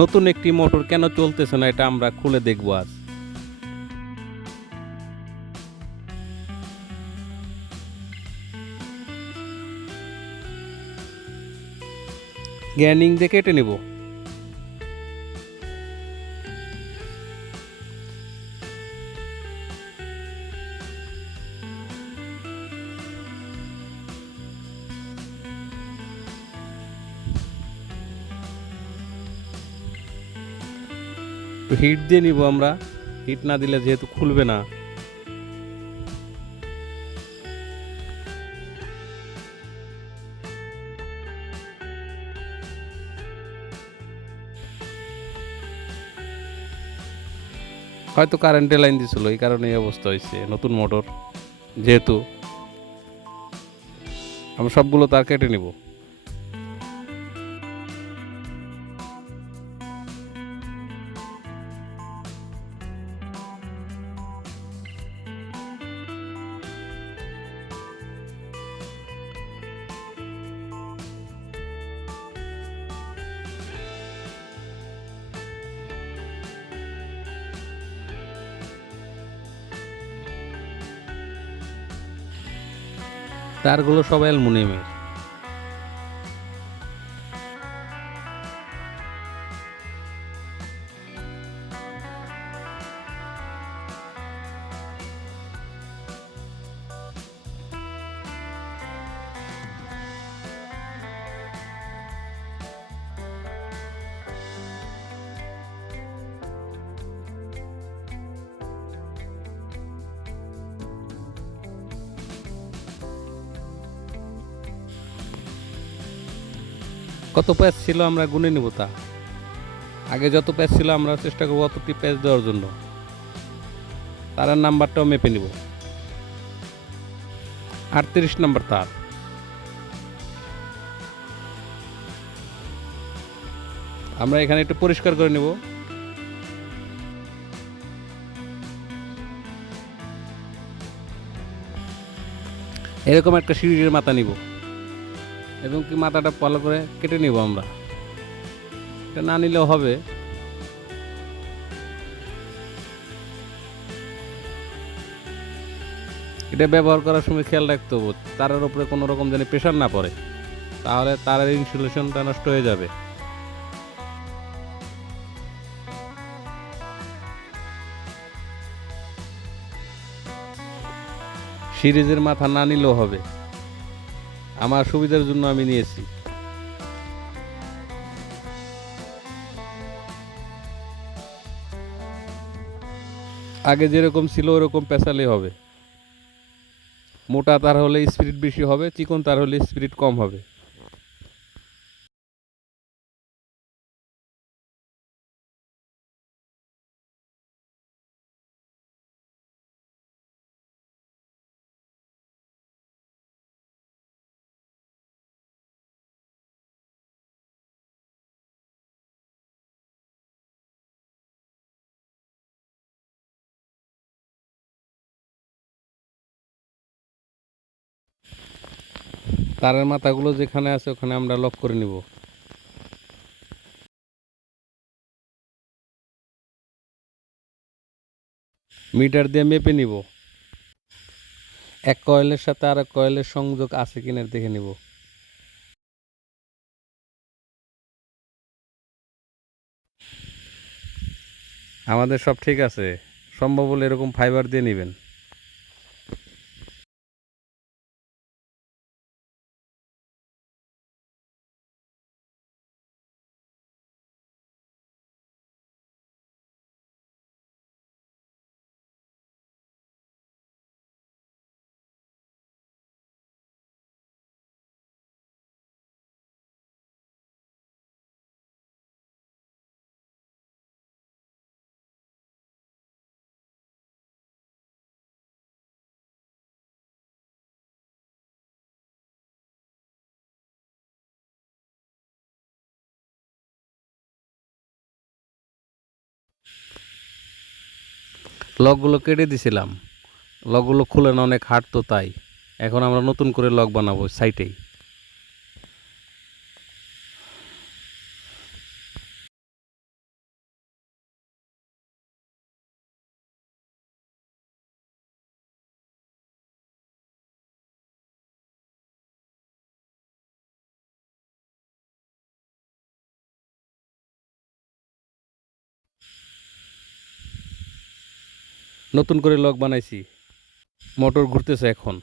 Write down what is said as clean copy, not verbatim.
নতুন একটি মোটর কেন চলতেছে না এটা আমরা খুলে দেখব আজ। গ্যানিং দিয়ে কেটে নেব। হিট দিয়ে নিব আমরা, হিট না দিলে যেহেতু খুলবে না। হয়তো কারেন্টের লাইন দিছিল, এই কারণে এই অবস্থা হয়েছে। নতুন মোটর যেহেতু আমরা সবগুলো তার কেটে নিব। তারগুলো সব অ্যালুমিনিয়ামের। কত প্যাচ ছিল আমরা গুনে নেব তা। আগে যত প্যাচ ছিল আমরা চেষ্টা করবো অতটি প্যাচ দেওয়ার জন্য। তার নাম্বারটাও মেপে নিব। 38 নাম্বার তার। আমরা এখানে একটু পরিষ্কার করে নেব। এরকম একটা সিঁড়ির মাথা নিব এবং কি মাথাটা ভালো করে কেটে নিব আমরা। এটা না নিলেও হবে। এটা ব্যবহার করার সময় খেয়াল রাখতে হবে তারের উপরে কোনো রকম যেন প্রেশার না পড়ে, তাহলে তারের ইনসুলেশনটা নষ্ট হয়ে যাবে। সিরিজের মাথা না নিলেও হবে, আমার সুবিধার জন্য আমি নিয়েছি। আগে যেরকম ছিল ওরকম পেঁচালে হবে। মোটা তার হলে স্পিড বেশি হবে, চিকন তার হলে স্পিড কম হবে। তারের মাথাগুলো যেখানে আছে ওখানে আমরা লক করে নিব। মিটার দিয়ে মেপে নিব এক কয়েলের সাথে আর এক কয়েলের সংযোগ আছে কিনা দেখে নিব। আমাদের সব ঠিক আছে। সম্ভব হলে এরকম ফাইবার দিয়ে নেবেন। লকগুলো কেটে দিছিলাম, লকগুলো খুলে না অনেক হার্ড তো, তাই এখন আমরা নতুন করে লক বানাবো সাইটেই। নতুন করে লক বানাইছি, মোটর ঘুরতেছে এখন।